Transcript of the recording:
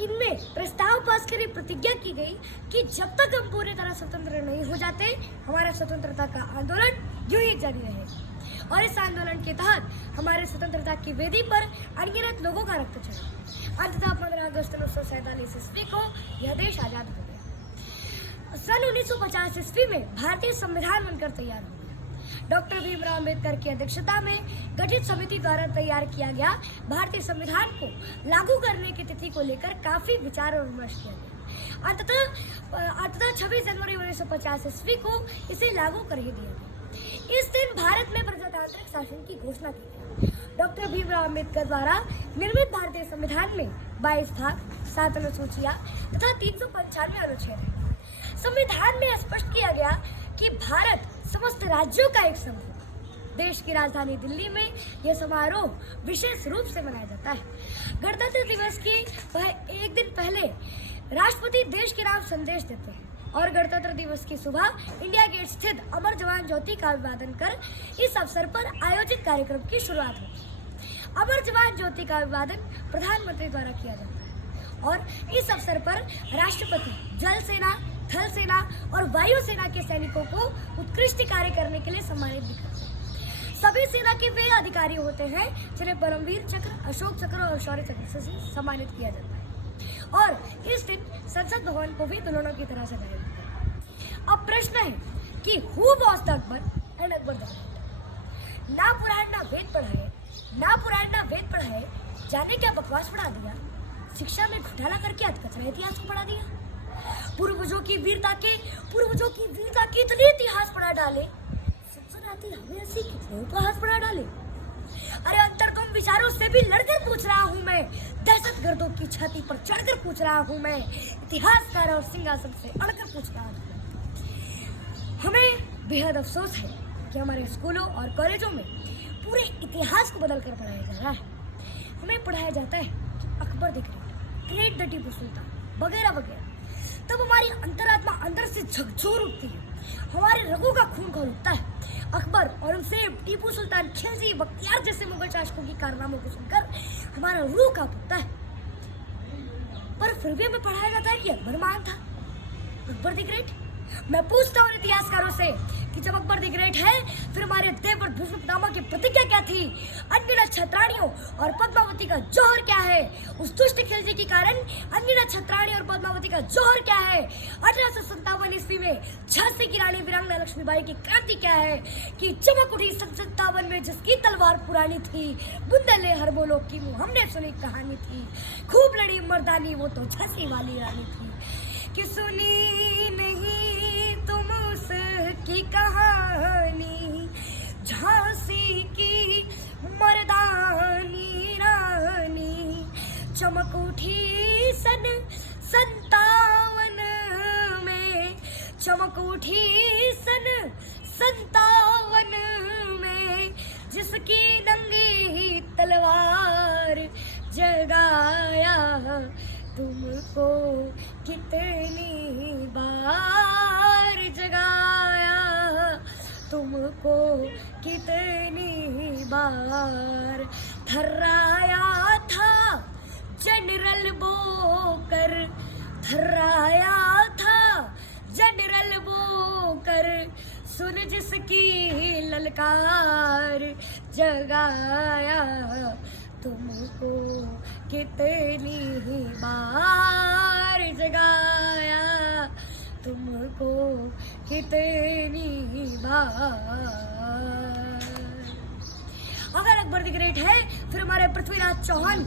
इनमें प्रस्ताव पास कर प्रतिज्ञा की गई कि जब तक हम पूरी तरह स्वतंत्र नहीं हो जाते, हमारा स्वतंत्रता का आंदोलन यूं ही जारी रहेगा। और इस आंदोलन के तहत हमारे स्वतंत्रता की वेदी पर अनगिनत लोगों का रक्त चढ़ा। अंततः 15 अगस्त 1947 ईस्वी को यह देश आजाद हो गया। सन 1950 ईस्वी में भारतीय संविधान बनकर तैयार हो गया। डॉक्टर भीमराव अंबेडकर की अध्यक्षता में गठित समिति द्वारा तैयार किया गया भारतीय संविधान को लागू करने की तिथि को लेकर काफी विचार और विमर्श किया गया। अंततः 26 जनवरी 1950 ईस्वी को इसे लागू कर ही दिया गया। इस दिन भारत में प्रजातांत्रिक शासन की घोषणा की गई। डॉक्टर भीमराव अंबेडकर द्वारा निर्मित भारतीय संविधान में 22 भाग, 7 अनुसूचियां तथा 395 अनुच्छेद हैं। संविधान में स्पष्ट किया गया कि भारत समस्त राज्यों का एक संघ है। देश की राजधानी दिल्ली में यह समारोह विशेष रूप से मनाया जाता है। गणतंत्र दिवस की एक दिन पहले राष्ट्रपति देश के नाम संदेश देते हैं और गणतंत्र दिवस की सुबह इंडिया गेट स्थित अमर जवान ज्योति का अभिवादन कर इस अवसर पर आयोजित कार्यक्रम की शुरुआत होती है। अमर जवान ज्योति का अभिवादन प्रधानमंत्री द्वारा किया जाता है और इस अवसर पर राष्ट्रपति जल सेना, थल सेना और वायु सेना के सैनिकों को उत्कृष्ट कार्य करने के लिए सम्मानित भी करते हैं। सभी सेना के वे अधिकारी होते हैं जिन्हें परमवीर चक्र, अशोक चक्र और शौर्य चक्र से सम्मानित किया जाता है और इस दिन संसद भवन को भी दुल्हनों की तरह सजाया जाता है। अब प्रश्न है कि who was the Akbar and Akbar the great? ना पुराण ना वेद पढ़ाए, जाने क्या बकवास पढ़ा दिया, शिक्षा में घोटाला करके अधकचरा इतिहास को पढ़ा दिया। पूर्वजों की वीरता के इतने इतिहास पढ़ा डाले, सनसनाती हमें ऐसी कितने उपहास पढ़ा डाले। अरे अंतर्गम विचारों से भी लड़कर पूछ रहा हूँ मैं, दहशतगर्दों की छाती पर चढ़कर पूछ रहा हूँ मैं, इतिहासकार और सिंहासन से अड़कर पूछ रहा हूँ। हमें बेहद अफसोस है कि हमारे स्कूलों और कॉलेजों में पूरे इतिहास को बदल कर पढ़ाया जा रहा है। हमें पढ़ाया जाता है कि Akbar the Great, the Tipu Sultan वगैरह वगैरह। तब हमारी अंतरात्मा अंदर से झकझोर उठती है, हमारे रगों का खून खौल उठता है। अकबर, औरंगजेब, टीपू सुल्तान, खिलजी, बख्तियार जैसे मुगल शासकों की कारनामों को सुनकर हमारा रूह कांप उठता है। पर फिर भी हमें पढ़ाया जाता है कि अकबर महान था, अकबर द ग्रेट। मैं पूछता हूँ इतिहासकारों से कि जब अकबर द ग्रेट है, फिर हमारे देववर भीष्म पितामह की प्रतिज्ञा क्या थी? अनगिनत छत्राणियों और पद्मावती का जौहर क्या है? उस दुष्ट खिलजी के कारण अनगिनत छत्राणी और पद्मावती का जौहर क्या है? 1857 ईस्वी में झांसी की रानी वीरांगना लक्ष्मीबाई की क्रांति क्या है कि चमक उठी 57 में जिसकी तलवार पुरानी थी, बुंदले हर बोलो की मुँह हमने सुनी कहानी थी, खूब लड़ी मर्दानी वो तो झांसी वाली रानी थी कि सुनी नहीं तुम उसकी कहानी, झांसी की मर्दानी रानी। चमक उठी सन 57 में, चमक उठी सन 57 में, जिसकी नंगी तलवार जगाया तुमको कितनी बार जगाया, तुमको कितनी बार थर्राया था जनरल बोकर, थर्राया था जनरल बोकर, सुन जिसकी ललकार जगाया तुमको कितनी बार जगाया, तुमको कितनी बार। अगर अकबर द ग्रेट है, फिर हमारे पृथ्वीराज चौहान